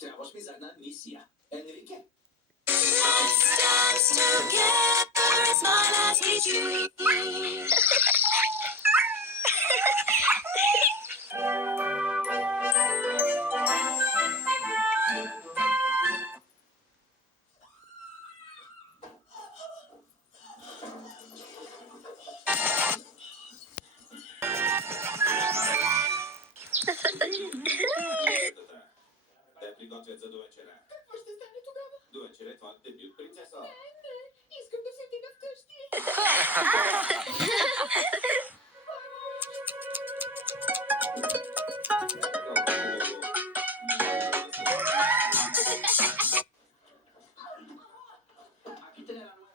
Trebaš mi zadnja misija. Enrique? Let's dance together, smile as we dream. Те приготвят за до вечера. Какво ще стане тогава? До вечера е твоят дебют, принцеса. Не, искам да си отида вкъщи.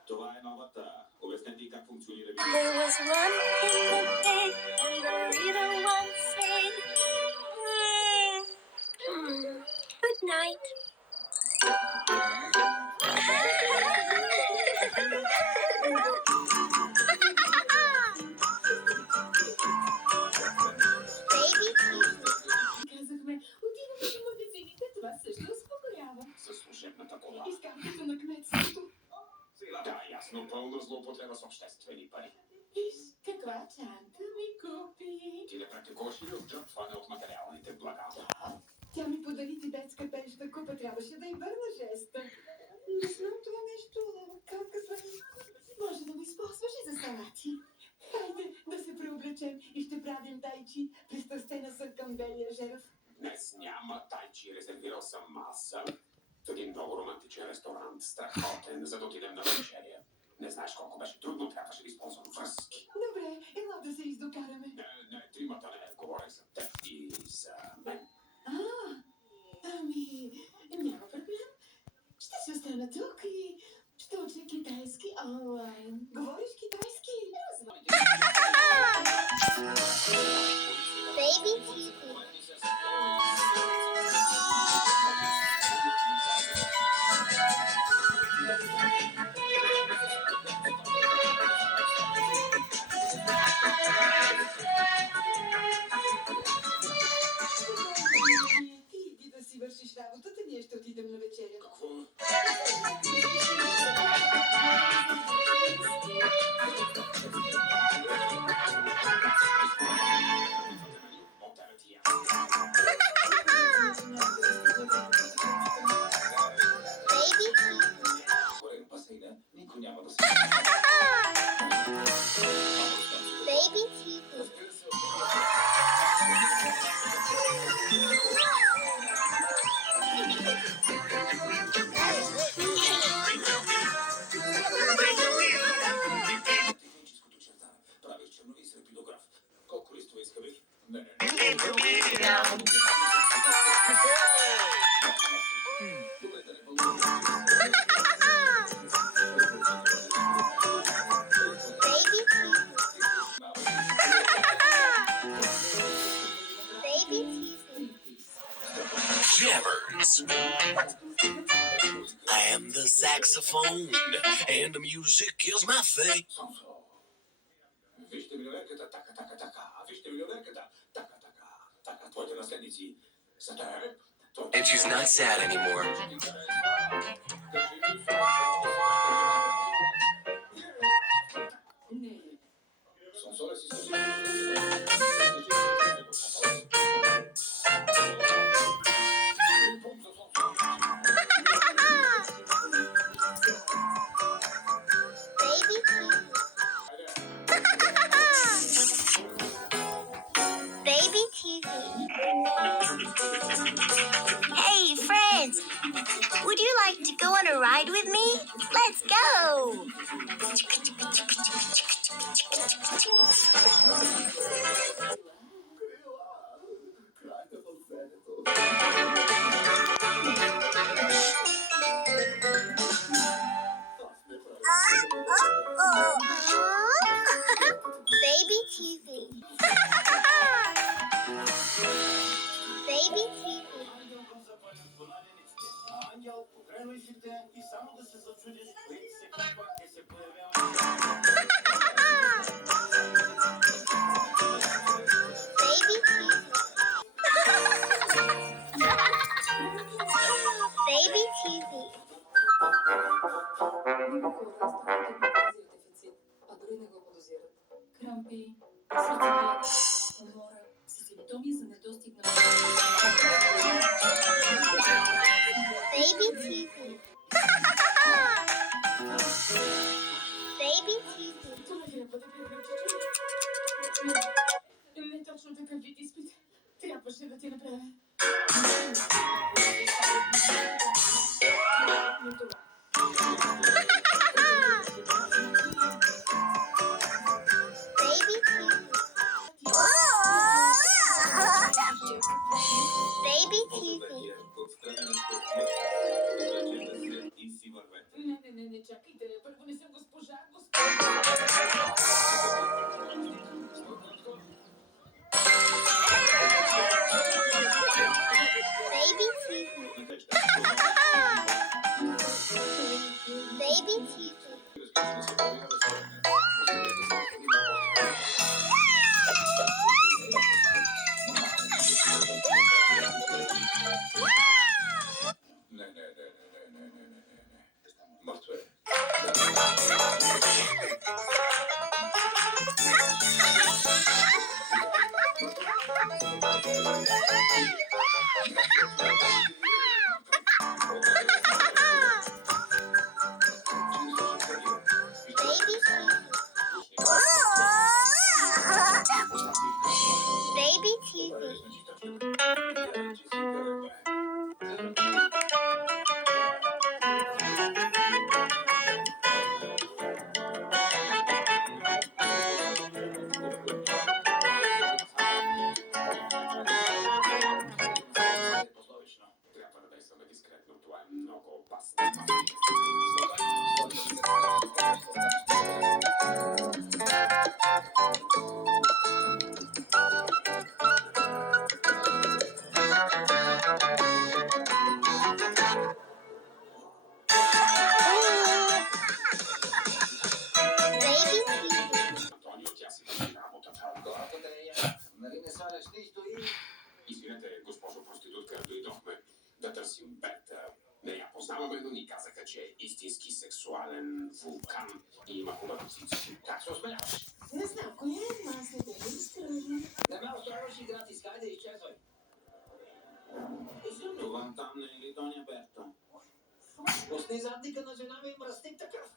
Това е новата. Обяснете и как функционира There was one little pig and the little one said, good night. Казахме, отидем в магазините, това също успокоява. със служебната кола. Изкарката на кметството. Да, ясно, пълна злоупотреба с обществени пари. Виж, каква чанта ми купи. Ти не практикуваш ли отжъртване от материалните блага? Да, тя ми подари тибетска пеща купа, трябваше да им върна жеста. Не знам това нещо, как казва, може да го използваш и за салати. Хайде да се преоблечем и ще правим тайчи. Пристрастена съм към белия жерав. Днес няма тайчи, резервирал съм маса в един много романтичен ресторант, страхотен, за да отидем на вечеря. Не знаеш колко беше трудно, трябваше да използвам връзки. Добре, ела да се издокараме. Не, тримата не, говоря за теб и за мен. Ами, няма проблем. Ще си остана тук и ще уча китайски онлайн. Говориш китайски? Развай. Baby Ти иди да си вършиш работата, ние ще отидем на вечеря. Какво? Поред басейна, никой няма да се... Техническото чертане. Правиш чернови с репидограф. Колко листове иска бих? Не. Добре, да не бълвам. Jammers. I am the saxophone, and the music is my thing. Вижте милионерката, така. Вижте милионерката, така. Твоите наследници са теб. And she's not sad anymore. Не. Сонсоля си служи. ride with me? Let's go! Baby TV. Baby TV. Ангел погледна ефирте и само да се зачудиш, вече се клипа и се появява. Baby TV. Baby TV. Много хора страдат от мазнезиев дефицит, а дори не го подозират. Крампи, сърцевиене, умора са симптоми за недостиг на Baby TV. Baby TV. Това трябва да превръча. Не точно такъв вид изпит. Трябваше да ти направя. Но това. Baby TV. Baby TV. Не, чакайте. Първо не съм госпожа. Baby TV. Baby TV. Не. Мъртво е. Baby TV. Baby TV. Трябва да действаме дискретно. Това е много опасно. Baby TV. Антонио, тя си върши работата. Гората е я. Нали не сваляш нищо и... Извинете, госпожо проститутка, дойдохме да търсим Берта. Не я познаваме, но ни казаха, че е истински сексуален вулкан и има хубави цици. Как се усмеляваш? Не знам, коя е масата? Изкръжна. Не ме оставаш и гратис, хайде изчезвай. Това там не е ли Доня Берта? Пусни задника на жена ми и мръсни такъв.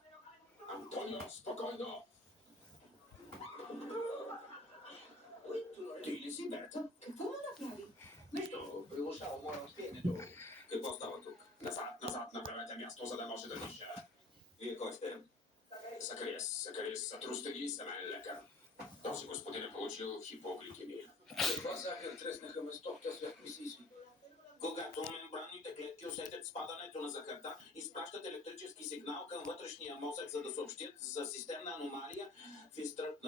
Антонио, спокойно! Ти ли си Берта? Какво му направи? Нищо, приглушава моя спиенето. Какво става тук? Назад, направете място, за да може да диша. Вие кой сте? Сакариес, сътрустени семейен лекар. Този господин е получил хипогликемия. Каква захар треснаха ме стопта след мисии си? Когато мембранните клетки усетят спадането на захарта, изпращат електрически сигнал към вътрешния мозък, за да съобщят за системна аномалия в изтръпна